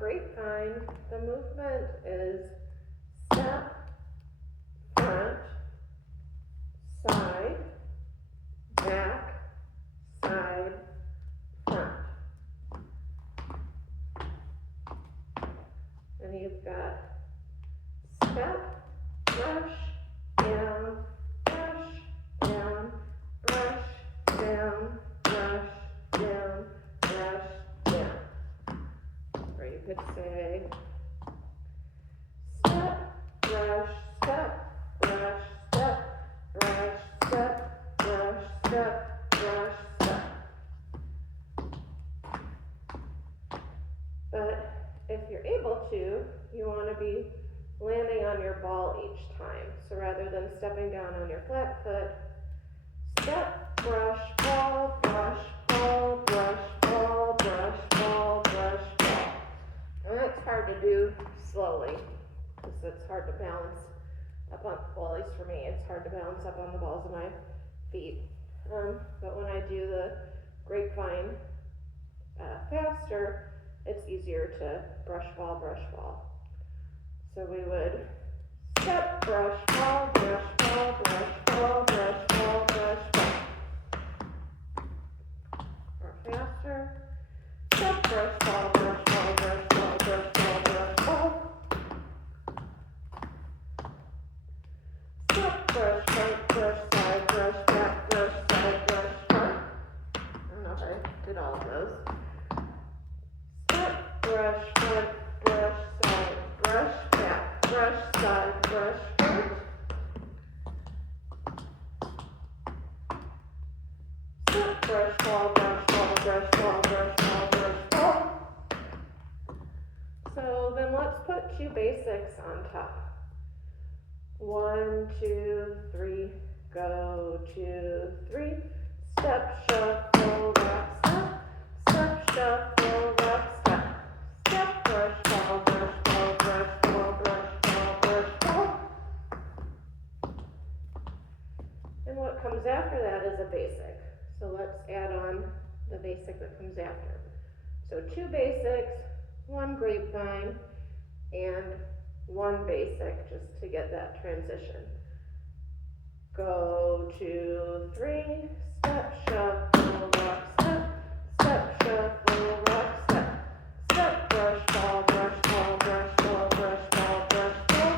Grapevine, the movement is step, front, side, back, side, front. And you've got step, brush, down, brush, down, brush, down, brush, down, brush, down. Or you could say step, brush, step, brush, step, brush, step, brush, step, brush, step. But if you're able to, you want to be landing on your ball each time. So rather than stepping down on your flat foot, step, brush, ball, brush, ball, brush, ball, brush, ball, brush, ball. And that's hard to do slowly, because it's hard to balance up on, well, at least for me, it's hard to balance up on the balls of my feet. But when I do the Grapevine faster, it's easier to brush, ball, brush, ball. So we would step, brush, ball, brush, ball, brush, ball, brush, ball, brush, ball. Or faster. Step, brush, ball, brush, ball, brush, ball, brush, ball, brush, ball. Step, brush, front, brush, side, brush, back, brush, side, brush, front. I don't know if I did all of those. Step, brush, front, brush, side, brush, back, brush, side, brush, front. Step, brush, ball, brush, ball, brush, ball, brush, ball, brush, ball. So then let's put two basics on top. 1, 2, 3, go, 2, 3. Step, shuffle, rock, step. Step, shuffle, rock, step. Step, brush, ball, brush, ball, brush, ball, brush, ball, brush, ball. And what comes after that is a basic. So let's add on the basic that comes after. So 2 basics, 1 Grapevine, and 1 basic just to get that transition. Go, 2, 3, step, shuffle, rock, step. Step, shuffle, rock, step. Step, brush, ball, brush, ball, brush, ball, brush, ball, brush, ball.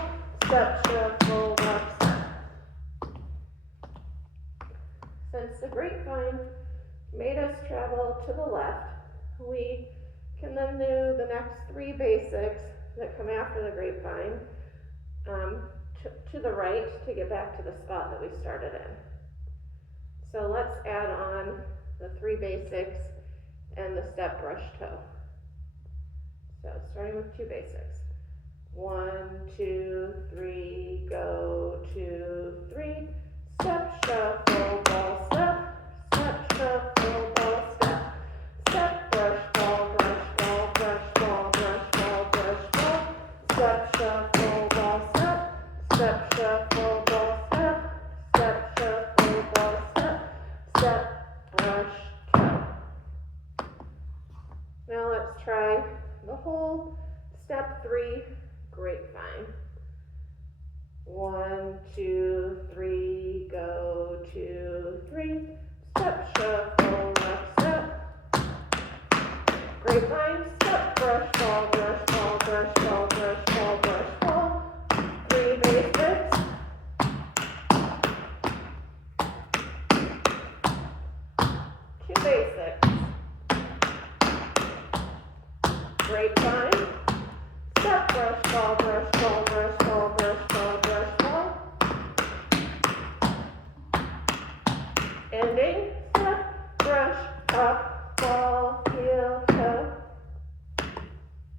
Step, shuffle, rock, step. Since the Grapevine made us travel to the left, we can then do the next 3 basics that come after the Grapevine to the right to get back to the spot that we started in. So let's add on the 3 basics and the step, brush, toe. So starting with 2 basics. 1, 2, 3, go, 2, 3. Step, shuffle, ball, step. Step, shuffle, ball, step. Step, brush, ball, brush, ball, brush, ball, brush, ball, brush, ball. Step, shuffle, ball, step. Step, shuffle, ball, step. Step, shuffle, ball, step. Step, brush, toe. Now let's try the whole step 3 Grapevine. 1, 2, 3, go, 2, 3. Step, shuffle, rock, step. Grapevine, step, brush, ball, brush, ball, brush, ball, brush, ball, brush, ball. 3 basics. Two basics. Grapevine. Step, brush, ball, brush, ball, brush, ball, brush, ball, brush, ball. Ending.